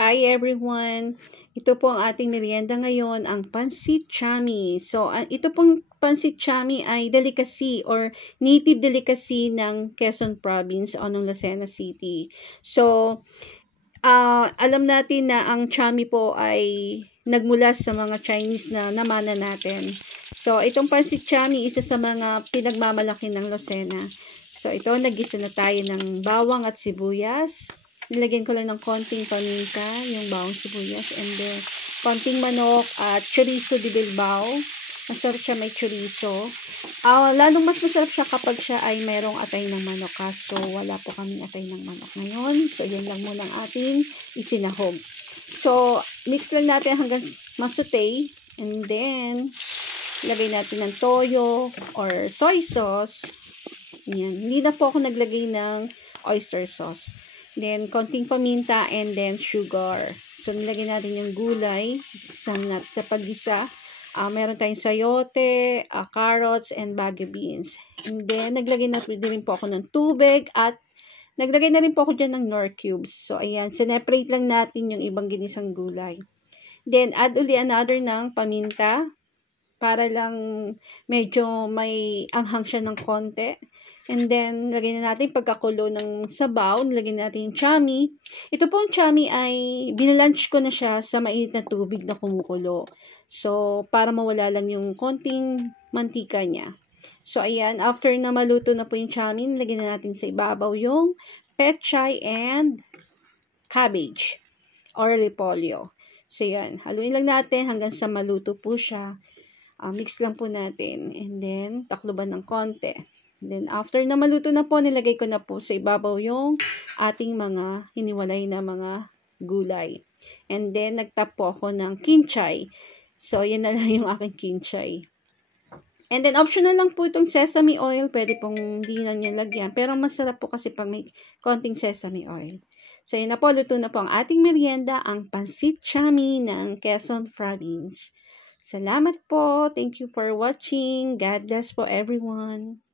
Hi everyone! Ito po ang ating merienda ngayon, ang Pancit Chami. So, ito pong Pancit Chami ay delicacy or native delicacy ng Quezon Province o ng Lucena City. So, alam natin na ang Chami po ay nagmula sa mga Chinese na namana natin. So, itong Pancit Chami, isa sa mga pinagmamalaki ng Lucena. So, ito, nagisa na tayo ng bawang at sibuyas. Nilagyan ko lang ng konting paminta, yung bawang sibuyas, and then konting manok at chorizo de Bilbao. Masarap siya may chorizo. Lalong mas masarap siya kapag siya ay mayroong atay ng manok. Kaso wala po kaming atay ng manok ngayon. So, yan lang muna ang ating isinahog. So, mix lang natin hanggang masute. And then, lagay natin ng toyo or soy sauce. Yan. Hindi na po ako naglagay ng oyster sauce. Then, konting paminta and then sugar. So, nilagay natin yung gulay. Isang natin sa paggisa. Meron tayong sayote, carrots, and bagu beans. And then, naglagay na rin po ako ng tubig at naglagay na rin po ako dyan ng Knorr cubes. So, ayan. Sineparate lang natin yung ibang ginisang gulay. Then, add uli another ng paminta para lang medyo may anghang siya ng konti. And then, lagyan na natin pagkakulo ng sabaw. Nilagyan natin yung chami. Ito pong chami ay binalunch ko na siya sa mainit na tubig na kumukulo. So, para mawala lang yung konting mantika niya. So, ayan. After na maluto na po yung chami, nilagyan na natin sa ibabaw yung pechay and cabbage or repolyo. So, yan. Haluin lang natin hanggang sa maluto po siya. Mix lang po natin. And then, takloban ng konti. Then, after na maluto na po, nilagay ko na po sa ibabaw yung ating mga hiniwalay na mga gulay. And then, nagtap po ako ng kinchay. So, yan na lang yung aking kinchay. And then, optional lang po itong sesame oil. Pwede pong hindi na nyo lagyan. Pero, masarap po kasi pag may konting sesame oil. So, yan na po. Luto na po ang ating merienda, ang Pancit Chami ng Quezon Province. Salamat po. Thank you for watching. God bless po everyone.